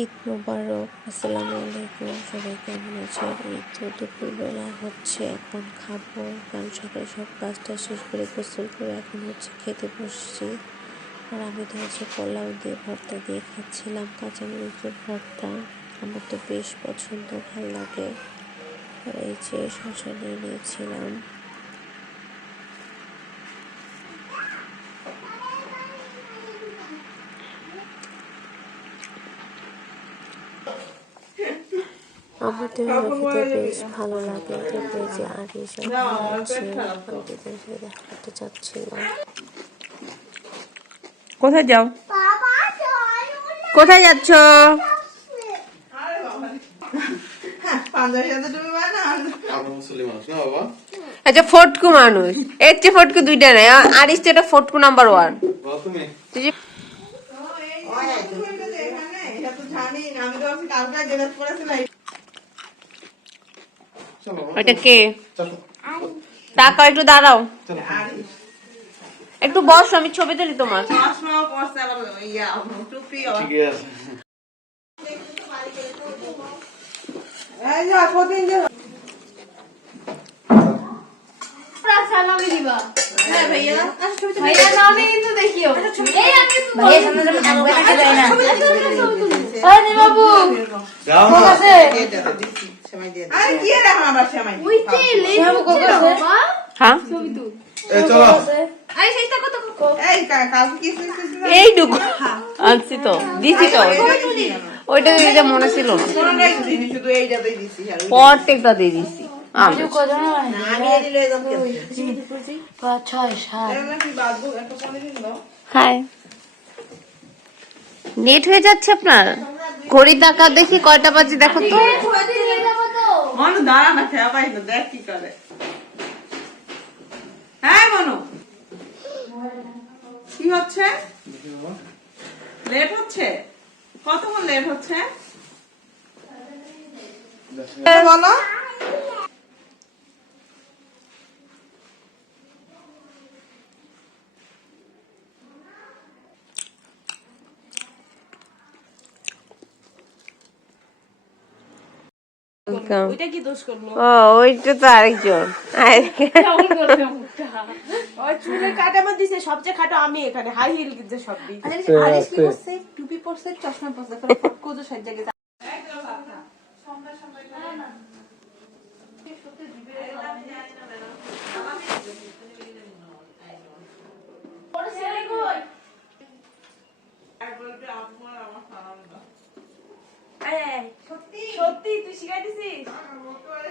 ঈদ মোবারক, আসসালামু আলাইকুম। সবাই কেমন আছেন? এই তো দুপুরবেলা হচ্ছে, এখন খাবো, কারণ সকালে সব কাজটা শেষ করে গোসল করে এখন হচ্ছে খেতে বসছি। আর আমি তো হচ্ছে পোলাও দিয়ে ভর্তা দিয়ে খাচ্ছিলাম, কাঁচামরিচের ভর্তা। আমার তো বেশ পছন্দ, ভালো লাগে। আর এই যে শসা নিয়ে নিয়েছিলাম। আমার তো খেতে বেশ ভালো লাগে। তারপরে যে আরিশ হচ্ছে আন্টিদের সাথে দেখা করতে চাচ্ছিলাম। কোথায় যাও? কোথায় যাচ্ছ? আচ্ছা, ফটকু মানুষ, এর চেয়ে ফটকু দুইটা নাই। আরিশ তো এটা ফটকু নাম্বার 1। ওইটা কে? টাকা একটু দাঁড়াও, একটু বসো, আমি ছবি তুলি তোমার। এইটুকু আনছি তো, দিছি তো, ওইটা মনে ছিল না, প্রত্যেকটা দিয়ে দিছি। নেট হয়ে যাচ্ছে আপনার? ঘড়ি টাকা দেখি কয়টা বাজে, দেখো তো। দাঁড়া না, খেয়া পাই না, দেখ কি করে। হ্যাঁ মনু, কি হচ্ছে? লেট হচ্ছে? কতক্ষণ লেট হচ্ছে বলো? ওইটা কি দোষ করলো? ওইটা তো আরেকজন। চুলের কাটা আমার দিছে, সবচেয়ে খাটো আমি এখানে, হাই হিল কিনছে সব দিচ্ছে। টুপি পরছে, চশমা পরছে, ফটকোজো সাইড জায়গায়। সত্যি তুই শিখাই দিছিস?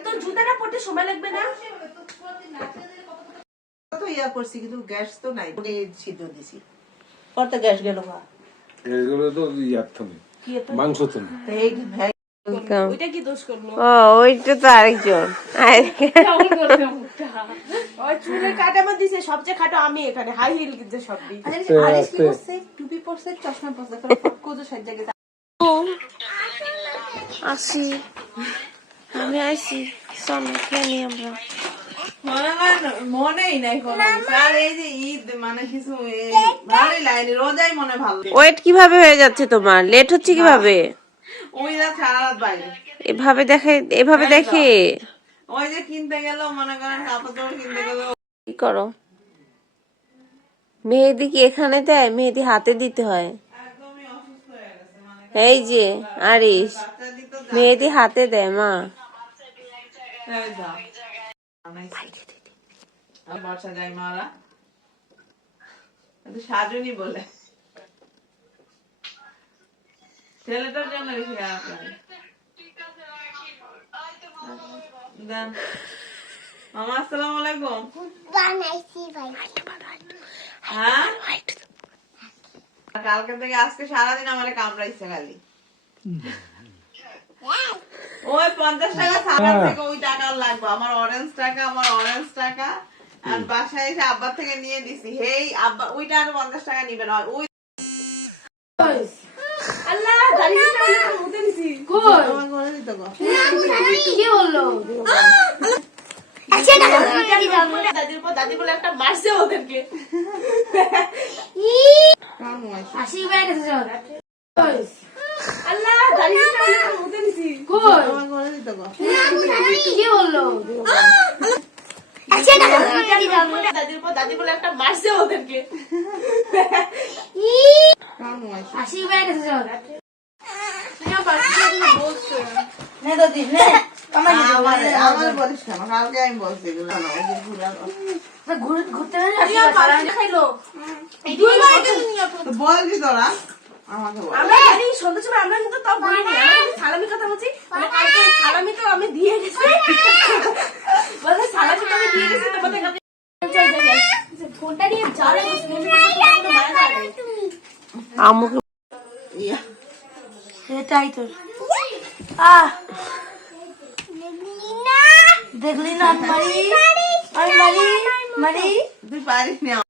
তোর জুতাটা পড়তে সময় লাগবে না? তো ইয়া করছি, কিন্তু গ্যাস তো নাই, সিদ্ধ দিছি। করতে গ্যাস গেল না, এগুলো তো ইয়ার থামে, মাংস থামে। ওইটা কি দোষ করলো? ওইটা তো আরেকজন। চুলের কাটা আমার দিছে, সবচেয়ে খাটো আমি এখানে, হাই হিল কিনছে সব দিচ্ছে। টুপি পরছে, চশমা পরছে, ফটকোজো সাইড জায়গায়। আসি, আমি আইসি, চলো খেয়ে নি আমরা। মনেই নাই কোনো। আর এই যে ঈদ মানে কিছু ভালোই লাগেনি, রোজাই মনে ভালো। ওয়েট কিভাবে হয়ে যাচ্ছে তোমার? লেট হচ্ছে কিভাবে? ওই যে সারা রাত বাইরে এভাবে দেখে, এভাবে দেখে ওই যে কিনতে গেল, মনে করেন কাপড় চোপড় কিনতে গেল। কি করো? মেহেদি কি এখানে দেয়? মেহেদি হাতে দিতে হয়। একদমই অসুস্থ হয়ে গেছে, মানে এই যে আরিশ, মেহেদি হাতে দেয় মা। বর্ষা যায় মারা সাজনি বলে, ছেলেটার জন্য বেশি খারাপ লাগে। মামা আসসালামু আলাইকুম। হ্যাঁ, কালকে থেকে আজকে সারাদিন আমার কামড়াইছে খালি। ওই 50 টাকা সাবান থেকে ওই টাকা লাগবে, আমার অরেঞ্জ টাকা আর বাসায় এসে আব্বা থেকে নিয়ে দিছি। হেই আব্বা ওইটা আর 50 টাকা নিবে না। ওই আল্লাহ দাঁড়িয়ে উঠে দিছি কই আমার ঘরে দিত গো। কি বললো? দাদি বলে একটা মারছে ওদেরকে। আল্লাহ দাদি বলে একটা মারছে ওদেরকে। বলবি তোরা আমাকে বল। আমরা কিন্তু তাও বলিনি, আমরা সালামি কথা বলছি। সালামি তো আমি দিয়ে গেছি, বলে সালামি তো আমি দিয়ে গেছি তোমাদের কাছে। ফোনটা নিয়ে যাবে আমাকে এটাই তোর দেখলি না আমি মারি তুই পারিস না।